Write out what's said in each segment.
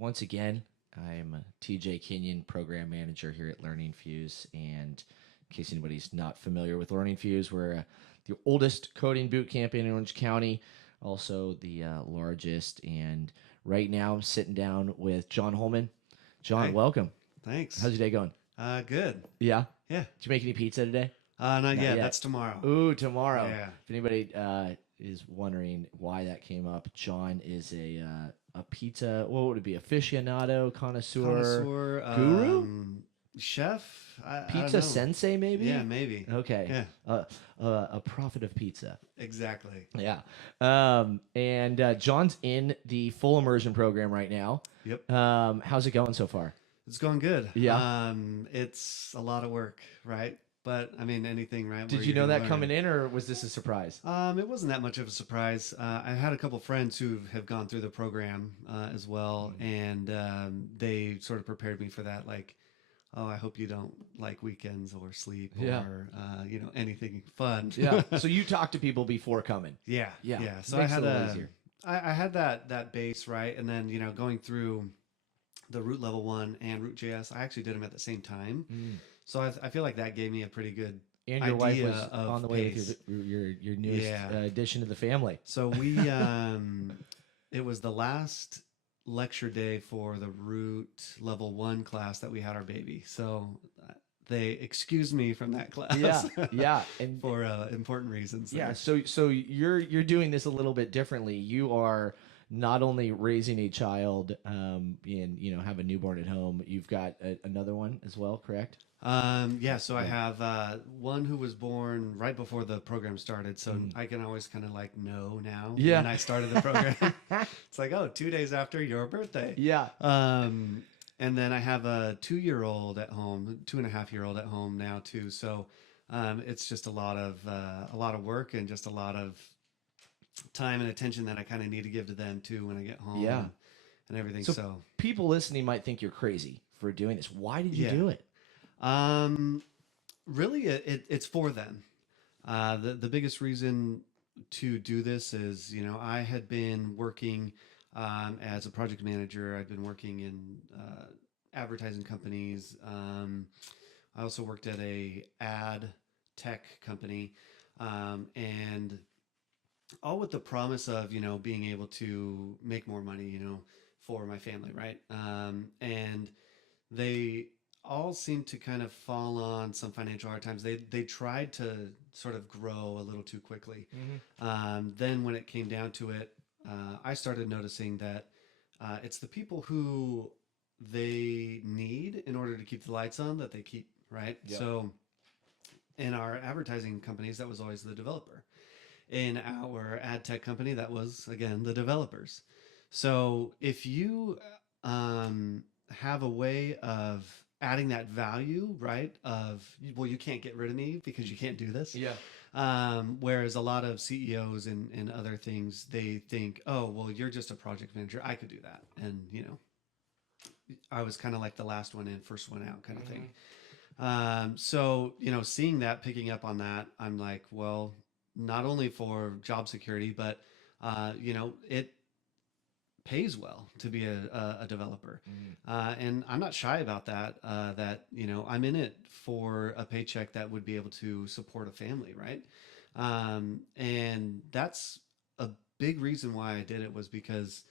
once again, I'm TJ Kenyon, Program Manager here at Learning Fuze. And in case anybody's not familiar with Learning Fuze, we're the oldest coding boot camp in Orange County, also the largest. And right now, I'm sitting down with John Holman. John, Hey, welcome. thanks. How's your day going? Good. Yeah? Yeah. Did you make any pizza today? Not Not yet. yet. That's tomorrow. Ooh, tomorrow. Yeah. If anybody is wondering why that came up, John is a pizza. What would it be? Aficionado, connoisseur, Connoisseur, guru, chef. I don't pizza know. sensei, maybe. Yeah, maybe. Okay. Yeah. A prophet of pizza. Exactly. Yeah. And John's in the full immersion program right now. Yep. How's it going so far? It's going good. Yeah. It's a lot of work, right? But I mean, anything, right? Did you know that coming in, or was this a surprise? It wasn't that much of a surprise. I had a couple friends who have gone through the program as well, and they sort of prepared me for that. Like, oh, I hope you don't like weekends or sleep Yeah. or anything fun. Yeah. So you talked to people before coming. Yeah, Yeah. yeah. So Makes it a little easier. I had that base, right, and then going through the root level 1 and root.js. I actually did them at the same time, so I feel like that gave me a pretty good And your wife idea was of on the way pace. with your newest Yeah. addition to the family. So we it was the last lecture day for the root level 1 class that we had our baby. So they excused me from that class. Yeah, yeah, and for important reasons. yeah. there. So you're doing this a little bit differently. You are not only raising a child, and have a newborn at home. You've got another one as well, correct? Yeah, so I have one who was born right before the program started, so I can always kind of like know now Yeah. when I started the program. It's like, oh, 2 days after your birthday. Yeah. And then I have a 2-year-old at home, 2.5-year-old at home now too. So it's just a lot of work and just a lot of time and attention that I kind of need to give to them too when I get home. Yeah. And everything. So, So people listening might think you're crazy for doing this. Why did you Yeah. do it? Really, it's for them. The biggest reason to do this is, I had been working as a project manager. I'd been working in advertising companies. I also worked at a ad tech company, and all with the promise of, being able to make more money, for my family, right? And they all seem to kind of fall on some financial hard times. They tried to sort of grow a little too quickly. Then when it came down to it, I started noticing that it's the people who they need in order to keep the lights on that they keep, right? Yep. So in our advertising companies, that was always the developer. In our ad tech company, that was, again, the developers. So if you have a way of adding that value, right? Well, you can't get rid of me because you can't do this. Yeah. Whereas a lot of CEOs and other things, they think, oh, well, you're just a project manager. I could do that. And, I was kind of like the last one in, first one out kind of thing. So, seeing that, picking up on that, I'm like, well, not only for job security, but, it pays well to be a developer. And I'm not shy about that, I'm in it for a paycheck that would be able to support a family, right? And that's a big reason why I did it was because,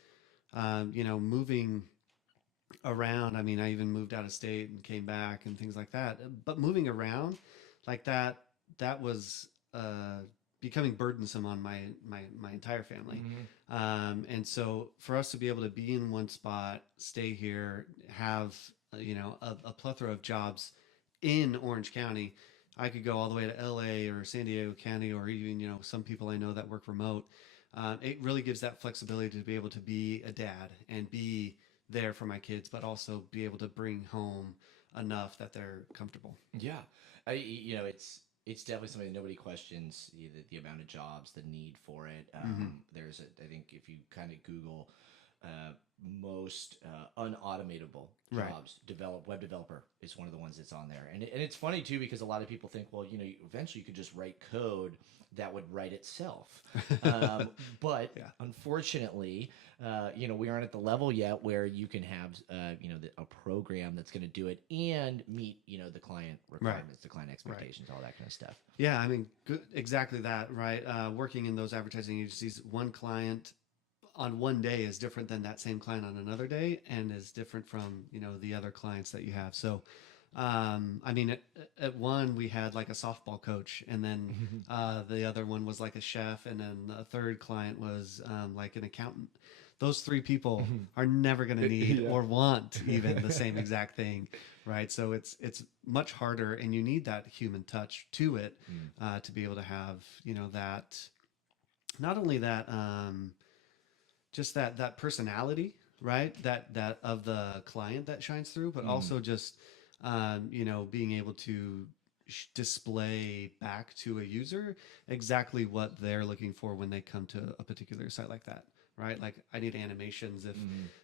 moving around, I mean, I even moved out of state and came back and things like that. But moving around like that was becoming burdensome on my entire family. And so for us to be able to be in one spot, stay here, have a plethora of jobs in Orange County. I could go all the way to LA or San Diego County, or even some people I know that work remote. It really gives that flexibility to be able to be a dad and be there for my kids, but also be able to bring home enough that they're comfortable. Yeah. It's definitely something that nobody questions, the amount of jobs, the need for it. I think if you kind of Google most unautomatable Right. jobs. Web developer is one of the ones that's on there, and it's funny too because a lot of people think, well, eventually you could just write code that would write itself, but Yeah. unfortunately, we aren't at the level yet where you can have a program that's going to do it and meet the client requirements, the client expectations, all that kind of stuff. Yeah, I mean, good, exactly that, right? Working in those advertising agencies, one client on one day is different than that same client on another day, and is different from the other clients that you have. So, I mean, at one we had like a softball coach, and then the other one was like a chef, and then the third client was like an accountant. Those three people are never going to need or want even the same exact thing, right? So it's much harder, and you need that human touch to it to be able to have that. Not only that, just that personality, right? That of the client that shines through, but also just being able to display back to a user exactly what they're looking for when they come to a particular site like that. Right, like I need animations if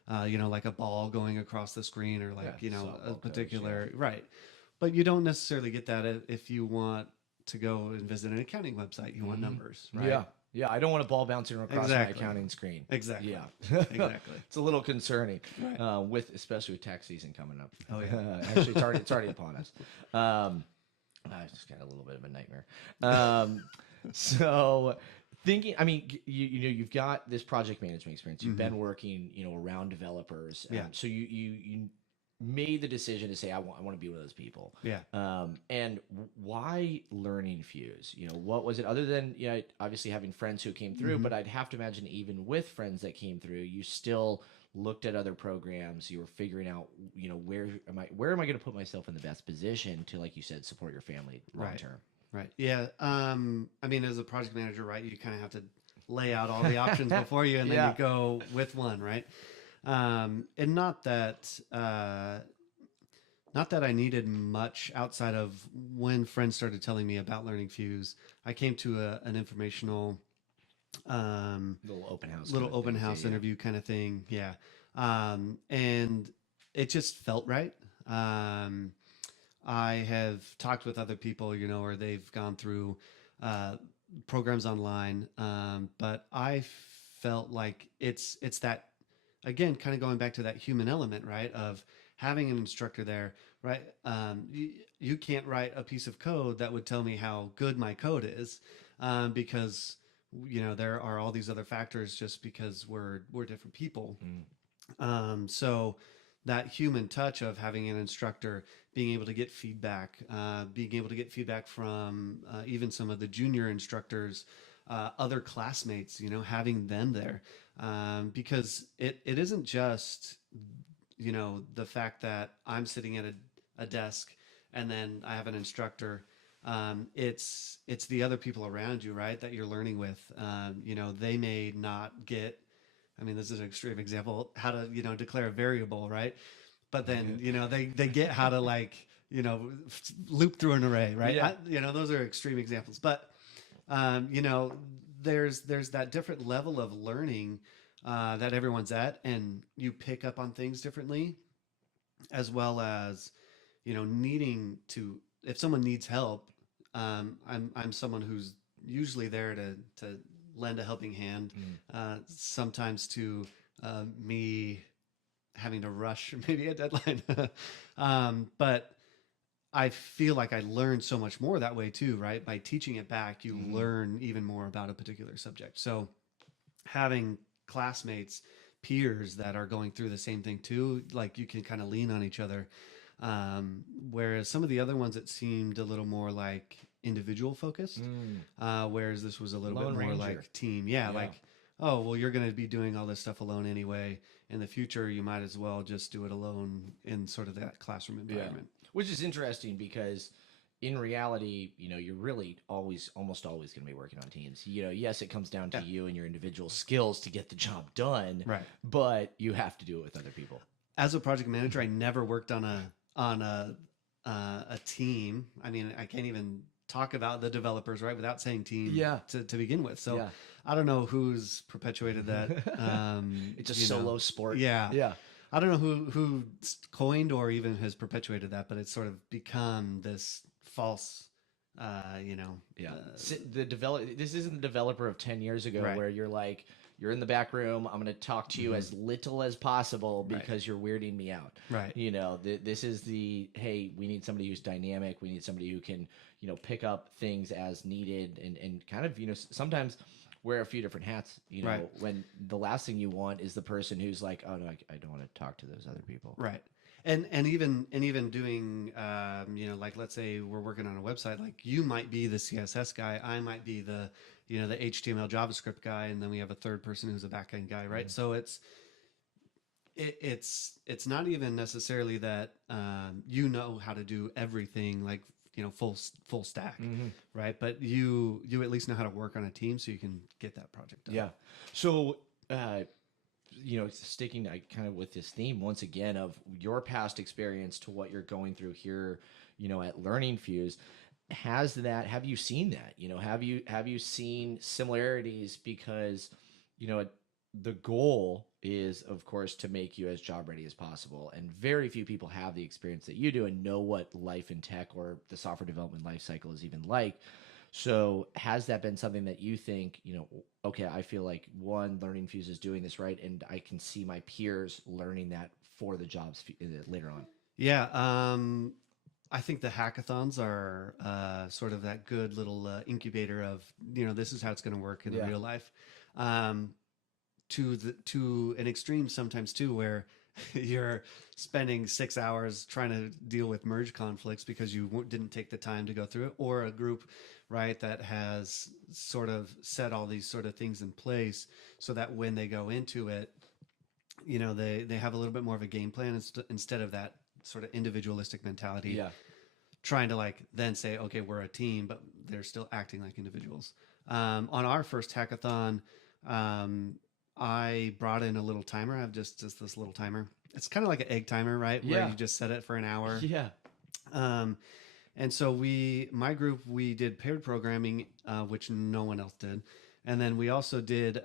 like a ball going across the screen, or like a particular coach, right. But you don't necessarily get that if you want to go and visit an accounting website. You want numbers, right? Yeah, I don't want a ball bouncing across my accounting screen. Exactly. Yeah, exactly. It's a little concerning, Right. Especially with tax season coming up. Oh yeah, actually, it's already upon us. I just got a little bit of a nightmare. So thinking, I mean, you've got this project management experience. You've been working, around developers. Yeah. So you made the decision to say, I want to be one of those people. Yeah. And why Learning Fuze? What was it other than, obviously having friends who came through, but I'd have to imagine even with friends that came through, you still looked at other programs. You were figuring out, where am I going to put myself in the best position to, like you said, support your family long term. Right. Yeah. I mean, as a project manager, right, you kind of have to lay out all the options before you, and then you go with one, right? And not that I needed much outside of when friends started telling me about Learning Fuze. I came to an informational, little open house interview kind of thing. Yeah. And it just felt right. I have talked with other people, or they've gone through programs online, but I felt like it's that, again, kind of going back to that human element, right? Of having an instructor there, right? You can't write a piece of code that would tell me how good my code is, because there are all these other factors just because we're different people. So that human touch of having an instructor, being able to get feedback, from even some of the junior instructors, other classmates, having them there, because it isn't just the fact that I'm sitting at a desk and then I have an instructor. It's the other people around you, right, that you're learning with. They may not get, I mean, this is an extreme example, how to, declare a variable, right? But then, they get how to loop through an array, right? Yeah. Those are extreme examples. But, there's that different level of learning that everyone's at, and you pick up on things differently, as well as, needing to, if someone needs help, I'm someone who's usually there to lend a helping hand, sometimes to me having to rush maybe a deadline. But I feel like I learned so much more that way too, right? By teaching it back, you learn even more about a particular subject. So having classmates, peers that are going through the same thing too, like you can kind of lean on each other. Whereas some of the other ones, it seemed a little more like individual focused, whereas this was a little bit more like team. Yeah, like, oh, well, you're going to be doing all this stuff alone anyway. In the future, you might as well just do it alone in sort of that classroom environment. Which is interesting because in reality, you're really almost always going to be working on teams. Yes, it comes down to you and your individual skills to get the job done, right? But you have to do it with other people. As a project manager, I never worked on a team. I mean, I can't even talk about the developers, right, without saying team to begin with. So I don't know who's perpetuated that. It's a you know. solo sport. Yeah. Yeah. I don't know who coined or even has perpetuated that, but it's sort of become this false, you know. Yeah. This isn't the developer of 10 years ago Right. where you're like, you're in the back room. I'm going to talk to you as little as possible Right. because you're weirding me out. Right. You know, this is hey, we need somebody who's dynamic. We need somebody who can, pick up things as needed and kind of, sometimes wear a few different hats, Right. when the last thing you want is the person who's like, oh no, I don't want to talk to those other people. Right. And even doing like let's say we're working on a website, like you might be the CSS guy, I might be the the HTML JavaScript guy, and then we have a third person who's a backend guy, right? So it's not even necessarily that you know how to do everything, like full stack, right? But you at least know how to work on a team so you can get that project done. Yeah. So sticking kind of with this theme once again of your past experience to what you're going through here, at Learning Fuze, have you seen that? Have you seen similarities? Because, the goal is, of course, to make you as job ready as possible. And very few people have the experience that you do and know what life in tech or the software development life cycle is even like. So has that been something that you think, okay, I feel like Learning Fuze is doing this right, and I can see my peers learning that for the jobs later on? Yeah. I think the hackathons are sort of that good little incubator of, this is how it's going to work in the real life. To an extreme sometimes too, where you're spending 6 hours trying to deal with merge conflicts because you didn't take the time to go through it, or a group, right, that has sort of set all these sort of things in place so that when they go into it, they have a little bit more of a game plan instead of that sort of individualistic mentality. Yeah. Trying to then say, okay, we're a team, but they're still acting like individuals. On our first hackathon, I brought in a little timer. I have just this little timer. It's kind of like an egg timer, right? Yeah. Where you just set it for an hour. Yeah. And so my group, we did paired programming, which no one else did. And then we also did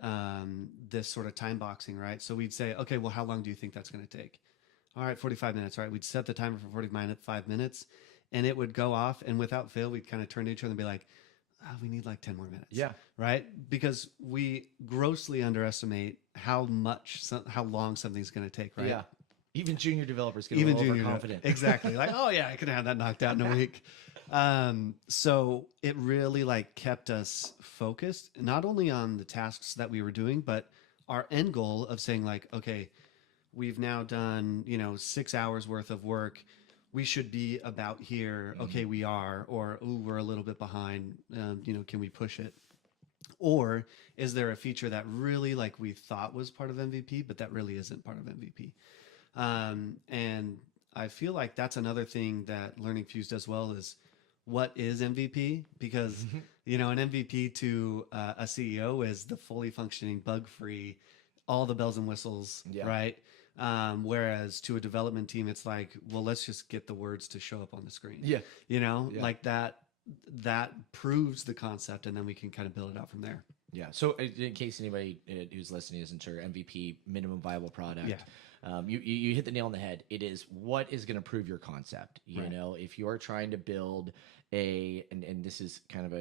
this sort of time boxing, right? So we'd say, okay, well, how long do you think that's going to take? All right, 45 minutes, right? We'd set the timer for 45 minutes, and it would go off. And without fail, we'd kind of turn to each other and be like, we need like 10 more minutes. Yeah. Right? Because we grossly underestimate how long something's going to take, right? Yeah. Even junior developers get a little overconfident. Exactly. Like, oh yeah, I could have that knocked out in a week. So it really kept us focused, not only on the tasks that we were doing, but our end goal of saying okay, we've now done, 6 hours worth of work. We should be about here. Okay, we are, or ooh, we're a little bit behind. Can we push it? Or is there a feature that really we thought was part of MVP, but that really isn't part of MVP? And I feel like that's another thing that Learning Fuze does well is what is MVP? Because, an MVP to a CEO is the fully functioning, bug-free, all the bells and whistles, right? Whereas to a development team, it's like, well, let's just get the words to show up on the screen. Yeah. Like that proves the concept, and then we can kind of build it out from there. Yeah. So in case anybody who's listening isn't sure, MVP, minimum viable product. Yeah. You hit the nail on the head. It is what is going to prove your concept. If you're trying to build and this is kind of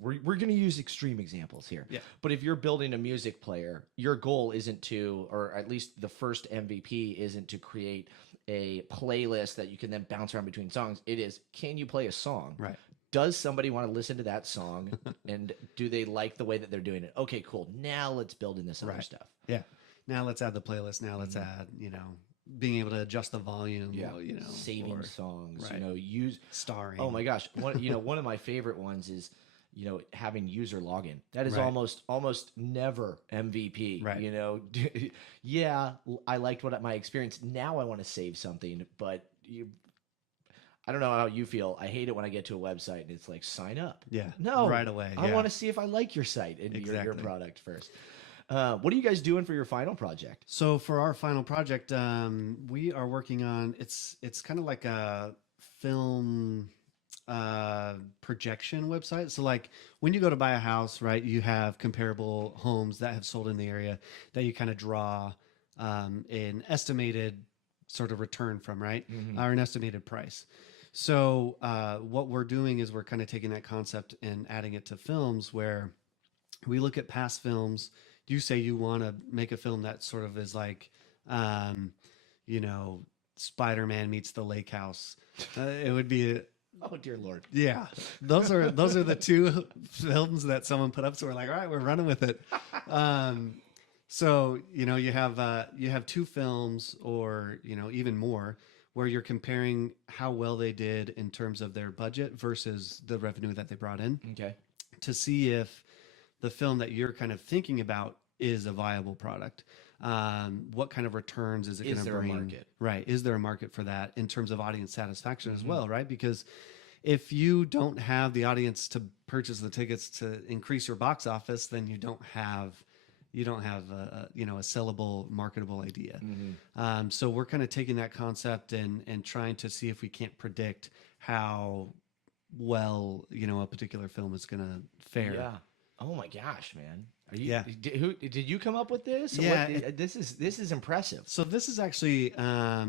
we're going to use extreme examples here. Yeah. But if you're building a music player, your goal isn't to, or at least the first MVP isn't to create a playlist that you can then bounce around between songs. It is, can you play a song? Right. Does somebody want to listen to that song? And do they like the way that they're doing it? Okay, cool. Now let's build in this other stuff. Yeah. Now let's add the playlist. Now let's add, being able to adjust the volume. Yeah. Saving songs, right. Use starring. Oh my gosh. One of my favorite ones is, having user login. That is Right. almost never MVP. Right. Yeah, I liked my experience. Now I want to save something, but I don't know how you feel. I hate it when I get to a website and it's like, sign up. Yeah. No. Right away. I want to see if I like your site and your Exactly. product first. What are you guys doing for your final project? So for our final project, we are working on, it's kind of like a film projection websites. So like when you go to buy a house, right, you have comparable homes that have sold in the area that you kind of draw an estimated sort of return from, right? Or an estimated price. So what we're doing is we're kind of taking that concept and adding it to films where we look at past films. You say you want to make a film that sort of is like, you know, Spider-Man meets the Lake House. It would be Oh dear Lord. yeah, those are the two films that someone put up. So we're like, all right, we're running with it. So you know, you have two films, or you know, even more, where you're comparing how well they did in terms of their budget versus the revenue that they brought in, Okay. to see if the film that you're kind of thinking about is a viable product. What kind of returns is it going to bring? Is there a market? Right. Is there a market for that in terms of audience satisfaction as well? Right. Because if you don't have the audience to purchase the tickets to increase your box office, then you don't have a sellable, marketable idea. So we're kind of taking that concept and trying to see if we can't predict how well, you know, a particular film is going to fare. Yeah. Oh my gosh, man. Are you? Yeah. Did you come up with this? Yeah, This is impressive. So this is actually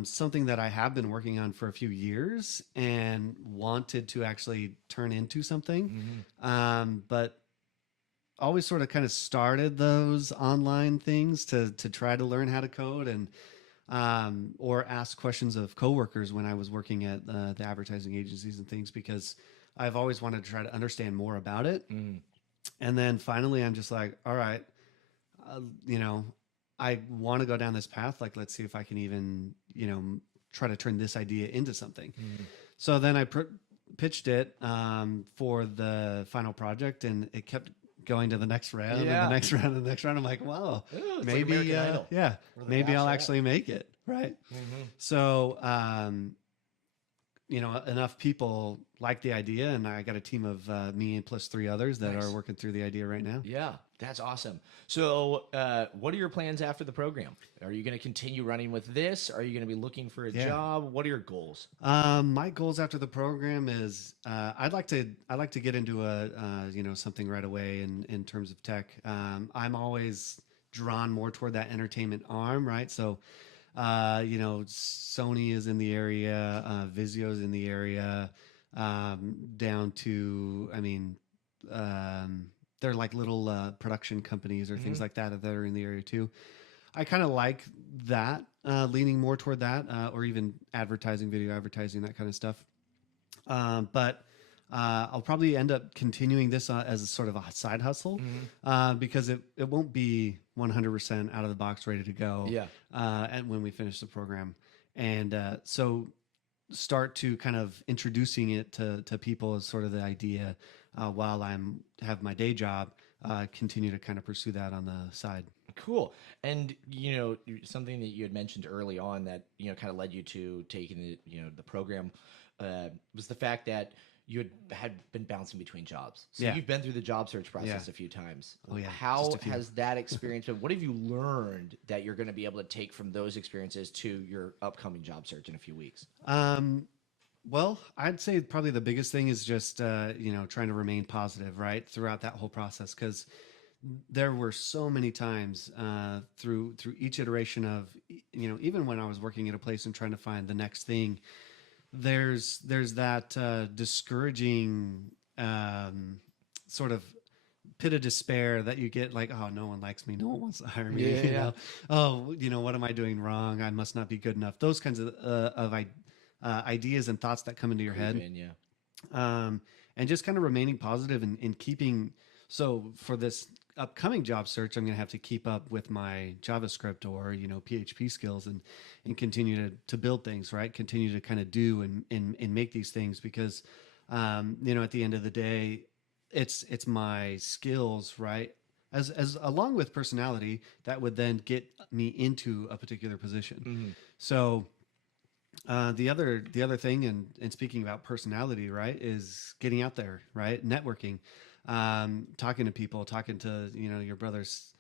something that I have been working on for a few years and wanted to actually turn into something, but always sort of kind of started those online things to try to learn how to code and or ask questions of coworkers when I was working at the advertising agencies and things, because I've always wanted to try to understand more about it. And then finally, I'm just like, all right, you know, I want to go down this path. Like, let's see if I can even, you know, try to turn this idea into something. So then I pitched it for the final project, and it kept going to the next round and the next round and the next round. I'm like, wow, Ooh, maybe, like American Idol. maybe I'll actually make it. Right. So, you know, enough people like the idea, and I got a team of me plus 3 others that are working through the idea right now. Yeah, that's awesome. So what are your plans after the program? Are you going to continue running with this? Are you going to be looking for a job? What are your goals? My goals after the program is I'd like to get into you know, something right away in terms of tech. I'm always drawn more toward that entertainment arm, right? So you know, Sony is in the area, Vizio is in the area, down to, I mean, they're like little production companies or things like that that are in the area too. I kind of like that, leaning more toward that, or even advertising, video advertising, that kind of stuff. But I'll probably end up continuing this as a sort of a side hustle, because it won't be 100% out of the box ready to go. And when we finish the program, and so start to kind of introducing it to people as sort of the idea, while have my day job, continue to kind of pursue that on the side. Cool. And, you know, something that you had mentioned early on that, you know, kind of led you to taking the, you know, the program, was the fact that you had been bouncing between jobs. So you've been through the job search process a few times. Oh yeah. How has that experience been? What have you learned that you're going to be able to take from those experiences to your upcoming job search in a few weeks? Well, I'd say probably the biggest thing is just, you know, trying to remain positive, right, throughout that whole process, because there were so many times through each iteration of, you know, even when I was working at a place and trying to find the next thing, there's that discouraging sort of pit of despair that you get, like, oh, no one likes me, no one wants to hire me, you know, oh, you know, what am I doing wrong? I must not be good enough. Those kinds of ideas and thoughts that come into your head. And just kind of remaining positive and keeping. So for this upcoming job search, I'm going to have to keep up with my JavaScript or, you know, PHP skills and continue to build things, right? Continue to kind of do and make these things, because, you know, at the end of the day, it's my skills, right? As along with personality that would then get me into a particular position. So the other thing, and speaking about personality, right, is getting out there, right? Networking. Talking to people, talking to, you know, your brother's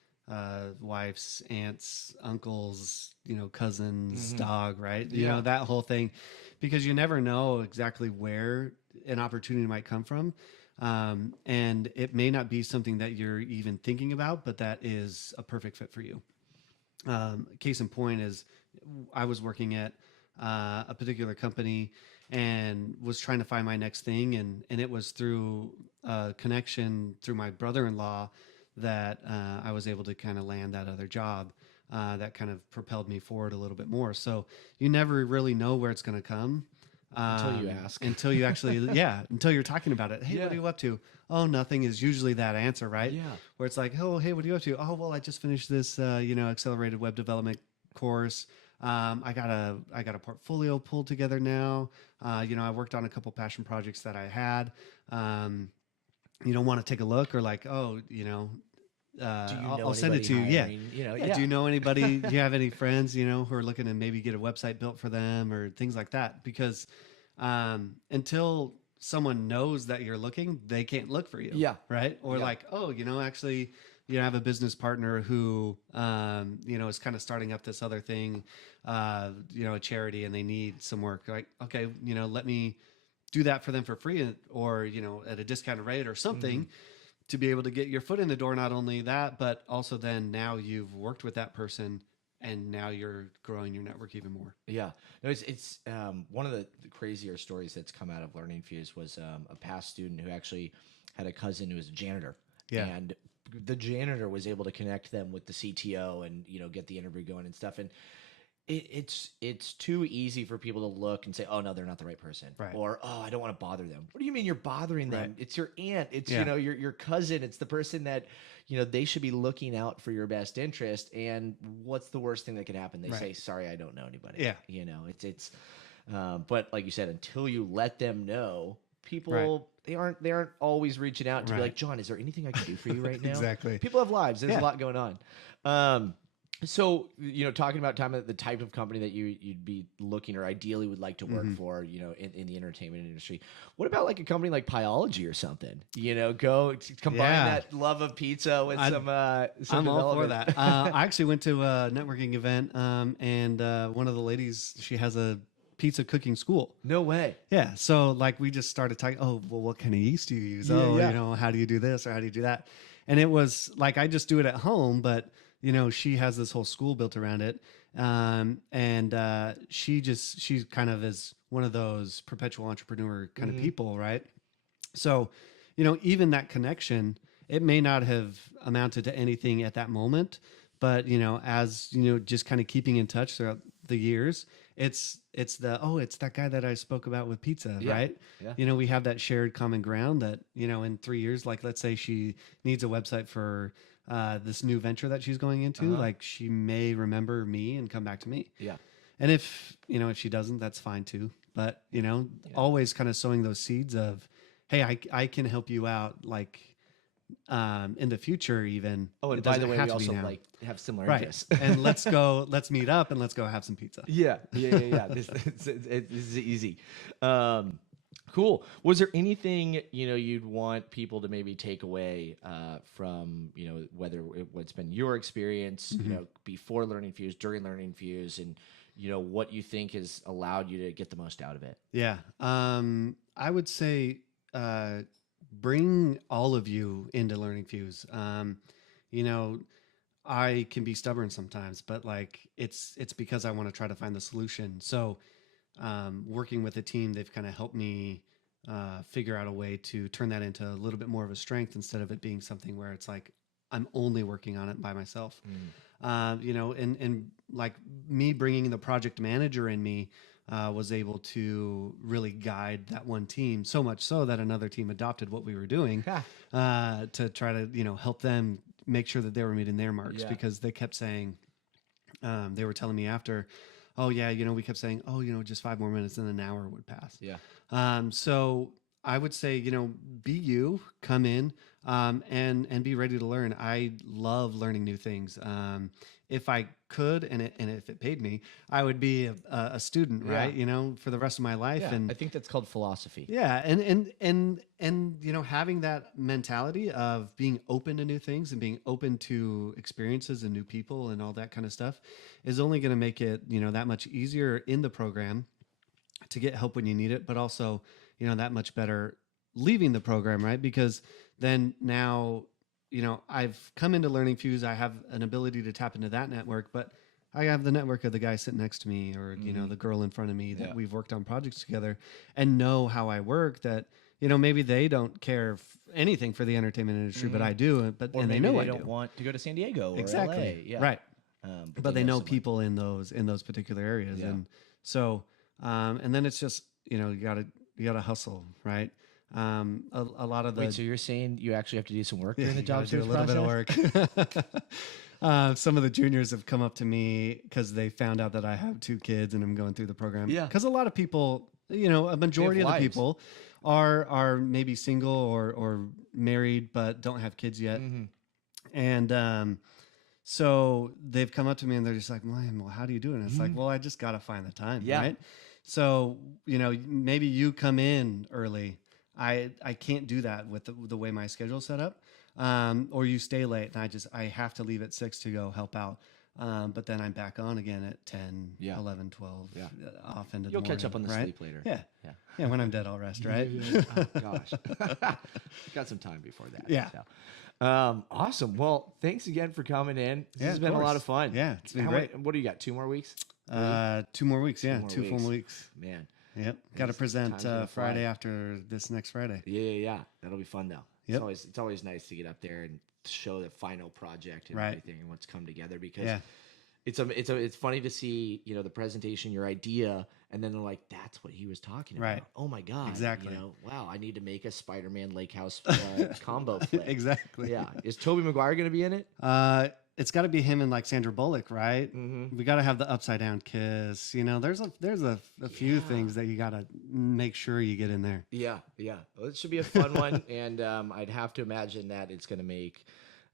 wives, aunts, uncles, you know, cousins, dog, right? You know, that whole thing, because you never know exactly where an opportunity might come from. And it may not be something that you're even thinking about, but that is a perfect fit for you. Case in point is I was working at a particular company and was trying to find my next thing. And it was through a connection through my brother-in-law that I was able to kind of land that other job. That kind of propelled me forward a little bit more. So you never really know where it's going to come. Until you ask. Until you actually, until you're talking about it. Hey, what are you up to? Oh, nothing is usually that answer, right? Yeah. Where it's like, oh, hey, what are you up to? Oh, well, I just finished this, accelerated web development course. I got a portfolio pulled together now. I worked on a couple passion projects that I had. Want to take a look, or like, oh, I'll send it to you. Yeah. Do you know anybody? Do you have any friends, who are looking to maybe get a website built for them or things like that? Because until someone knows that you're looking, they can't look for you. Yeah. Right. Or like, oh, actually, I have a business partner who, is kind of starting up this other thing, a charity, and they need some work. Like, okay, let me do that for them for free, or, at a discounted rate or something. To be able to get your foot in the door. Not only that, but also then now you've worked with that person and now you're growing your network even more. Yeah. No, it's one of the crazier stories that's come out of Learning Fuze was a past student who actually had a cousin who was a janitor. Yeah. And the janitor was able to connect them with the CTO and, get the interview going and stuff. And it's too easy for people to look and say, oh no, they're not the right person. Right. Or, oh, I don't want to bother them. What do you mean you're bothering them? Right. It's your aunt. It's, your cousin. It's the person that, they should be looking out for your best interest. And what's the worst thing that could happen? They say, sorry, I don't know anybody. Yeah. But like you said, until you let them know, people, they aren't always reaching out to be like, John, is there anything I can do for you right now? Exactly. People have lives. There's a lot going on. So, talking about the type of company that you'd be looking or ideally would like to work for, in the entertainment industry. What about like a company like Pyology or something? Go combine that love of pizza with some I'm all for that. I actually went to a networking event, and one of the ladies, she has a pizza cooking school. No way. Yeah. So like we just started talking, oh, well, what kind of yeast do you use? How do you do this or how do you do that? And it was like, I just do it at home, but she has this whole school built around it. She kind of is one of those perpetual entrepreneur kind of people. Right. So, even that connection, it may not have amounted to anything at that moment, but, as, just kind of keeping in touch throughout the years, it's that guy that I spoke about with pizza, right? Yeah. We have that shared common ground that, in 3 years, like, let's say she needs a website for this new venture that she's going into, like she may remember me and come back to me. Yeah. And if she doesn't, that's fine too. But, always kind of sowing those seeds of, hey, I can help you out. Like, in the future, even. Oh, and by the way, we also have similar interests. And let's meet up and let's go have some pizza. Yeah. This is easy. Cool. Was there anything, you'd want people to maybe take away from, whether what's been your experience, before Learning Fuze, during Learning Fuze, and, what you think has allowed you to get the most out of it? Yeah. I would say bring all of you into Learning Fuze. I can be stubborn sometimes, but like it's because I want to try to find the solution. So working with a team, they've kind of helped me figure out a way to turn that into a little bit more of a strength instead of it being something where it's like I'm only working on it by myself. And like me bringing the project manager in me was able to really guide that one team, so much so that another team adopted what we were doing to try to help them make sure that they were meeting their marks, because they kept saying, they were telling me after, oh yeah, we kept saying, oh, just 5 more minutes and an hour would pass. Yeah. So I would say, be you, come in, and be ready to learn. I love learning new things. If I could, and if it paid me, I would be a student, right? For the rest of my life. Yeah, and I think that's called philosophy. Yeah. And having that mentality of being open to new things and being open to experiences and new people and all that kind of stuff is only going to make it, that much easier in the program to get help when you need it, but also, that much better leaving the program, right? Because then now, I've come into Learning Fuze. I have an ability to tap into that network, but I have the network of the guy sitting next to me, or the girl in front of me that we've worked on projects together, and know how I work. That maybe they don't care anything for the entertainment industry, but I do. Or and they maybe know they I don't do. want to go to San Diego or Exactly. LA. Yeah. Right. But they know someone. people in those particular areas, Yeah. and so and then it's just you gotta hustle, right? A lot of the Wait, so you're saying you actually have to do some work during the you job gotta do search a little process? bit of work. Some of the juniors have come up to me because they found out that I have 2 kids and I'm going through the program. Yeah. Because a lot of people, a majority of the lives. people are maybe single or married but don't have kids yet, and so they've come up to me and they're just like, "Man, well, how do you do it?" And it's like, "Well, I just gotta find the time, Yeah. right?" So maybe you come in early. I can't do that with the way my schedule's set up. Or you stay late and I have to leave at 6 to go help out. But then I'm back on again at 10, Yeah. 11, 12, Yeah. Off into the You'll morning, catch up on the right? sleep later. Yeah. Yeah. Yeah. When I'm dead, I'll rest, right? Oh, gosh. Got some time before that. Yeah. So. Awesome. Well, thanks again for coming in. This Yeah, has of been a lot course. of fun. Yeah, it's been How great. What do you got? 2 more weeks? 2 more weeks. Yeah. more 2 full weeks. weeks. Man. Yep. Got to Time's present gonna Friday fly. after this next Friday. Yeah. That'll be fun though. Yep. It's always nice to get up there and show the final project and Right. everything and what's come together, because Yeah. it's funny to see, the presentation, your idea, and then they're like, that's what he was talking about. Right. Oh my God. Exactly. Wow, I need to make a Spider-Man Lake House combo flip. Exactly. Yeah. Is Tobey Maguire going to be in it? It's got to be him and like Sandra Bullock, right? Mm-hmm. We got to have the upside down kiss. There's a few things that you got to make sure you get in there. Yeah. Well, it should be a fun one, and I'd have to imagine that it's going to make,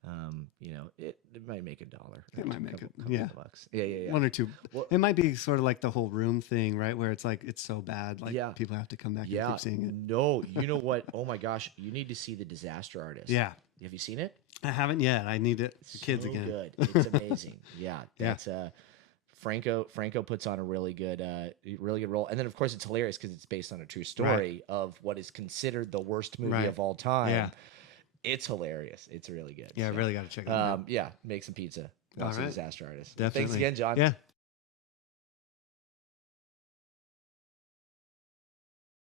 it might make $1. It might make couple bucks. Yeah. 1 or 2. Well- It might be sort of like the whole Room thing, right? Where it's like it's so bad, like Yeah. people have to come back and Yeah. keep seeing it. No, you know what? Oh my gosh, you need to see The Disaster Artist. Yeah, Have you seen it? I haven't yet. I need it. The kids So again. Good. It's amazing. Yeah. Yeah. That's Franco puts on a really good role, and then of course it's hilarious because it's based on a true story of what is considered the worst movie Right. of all time. Yeah. It's hilarious. It's really good. Yeah, I So, really got to check it out. yeah, make some pizza. All Watch The right. Disaster Artist. Definitely. Thanks again, John. Yeah.